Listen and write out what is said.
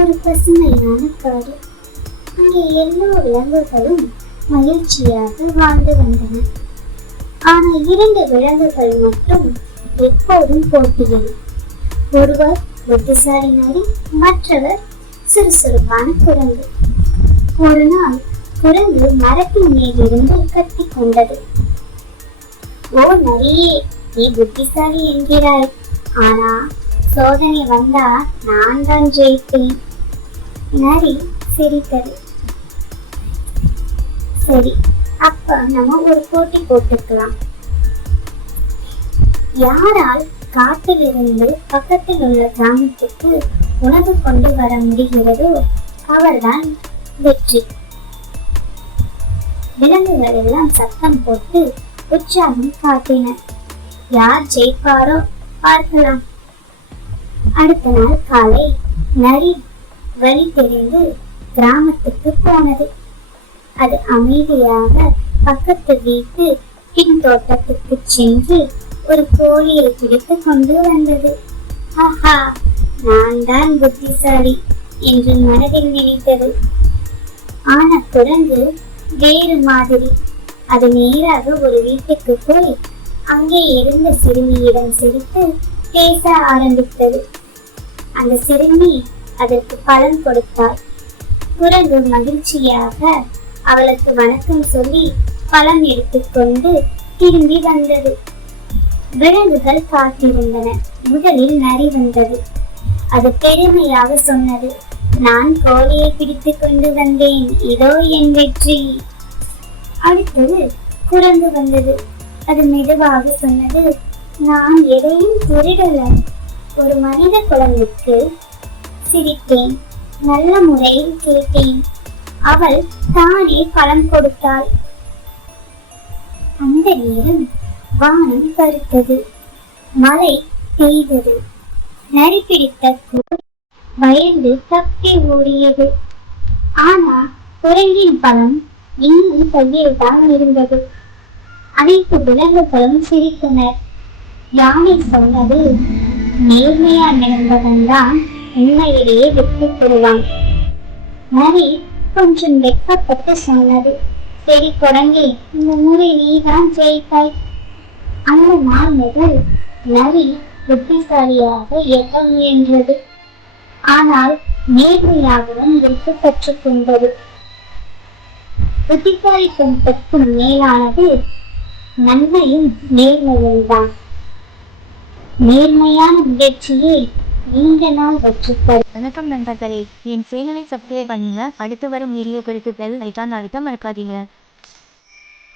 ஒரு பசுமையான காடு. அங்கே எல்லா விலங்குகளும் மகிழ்ச்சியாக வாழ்ந்து வந்தன. ஆனால் 2 விலங்குகள் மட்டும் எப்போதும் போட்டியில். ஒருவர் புத்திசாலி நரி, மற்றவர் சுறுசுறுப்பான குரங்கு. ஒரு நாள் குரங்கு மரத்தின் மேலிருந்து கத்தி கொண்டது. ஓ நரியே, நீ புத்திசாலி என்கிறாய், ஆனா சோதனை வந்தா நான் தான் ஜெயிப்பேன். நரி சிரித்தது. சரி, அப்ப நம்ம ஒரு போட்டி போட்டுக்கலாம். யாரால் காட்டிலிருந்து பக்கத்தில் உள்ள கிராமத்துக்கு உணவு கொண்டு வர முடிகிறதோ அவர்தான் வெற்றி. விலங்குகள் எல்லாம் சத்தம் போட்டு உற்சாகம் காட்டின. யார் ஜெயிப்பாரோ பார்க்கலாம். அடுத்த நாள் காலை நரி வழி தெரிந்து கிராமத்துக்கு போனது. அது அமைதியாக பக்கத்து வீட்டு பின்தோட்டத்துக்கு சென்று ஒரு கோழியை பிடித்து கொண்டு வந்தது. ஆஹா, நான் தான் புத்திசாலி என்று மனதில் நினைத்தது. ஆன குரங்கு வேறு மாதிரி. அது நேராக ஒரு வீட்டுக்கு போய் அங்கே இருந்த சிறுமியிடம் சிரித்து பேச ஆரம்பித்தது. அந்த சிறுமி அதற்கு பழம் கொடுத்தாள். குரங்கு மகிழ்ச்சியாக அவளுக்கு வணக்கம் சொல்லி பழம் எடுத்துக்கொண்டு திரும்பி வந்தது. விலங்குகள் காத்திருந்தன. முதலில் நரி வந்தது. அது பெருமையாக சொன்னது, நான் கோழியை பிடித்து கொண்டு வந்தேன், இதோ என் வெற்றி. அடுத்தது குரங்கு வந்தது. அது மெதுவாக சொன்னது, நான் எதையும் திருடல, ஒரு மனித குழந்தைக்கு சிரித்தேன், நல்ல முறையில் கேட்டேன், அவள் தானே பழம் கொடுத்தாள். அந்த நேரம் வானம் கருத்தது, மழை பெய்தது. நரி பிடித்த கோழி பயந்து தப்பி ஓடியது. ஆனா குரங்கின் பழம் இன்னும் கையில் தான் இருந்தது. அனைத்து விலங்குகளும் சிரித்தனர். யானை சொன்னது, நேர்மையா நடந்தவன் தான் உண்மையிலேயே வெற்றி பெறுவான். நரி கொஞ்சம் வெட்கப்பட்டு சொன்னது, சரி குரங்கே, இந்த முறை நீதான் ஜெயிப்பாய். அந்த நாள் முதல் நரி புத்திசாலியாக எண்ண முயன்றது. ஆனால் நேர்மையாகவும் வெற்றி பெற்றுக் கொண்டது. புத்திசாலித்தனத்திற்கு மேலானது நன்மையும் நேர்மையும் தான். நேர்மையான முயற்சியே நீண்ட நாள் வெற்றி பெறும். வணக்கம் நண்பர்களே, என் சேனலை சப்ஸ்கிரைப் பண்ணுங்க. அடுத்து வரும் வீடியோ குறித்து பெல் ஐகான் அழுத்த மறக்காதீங்க.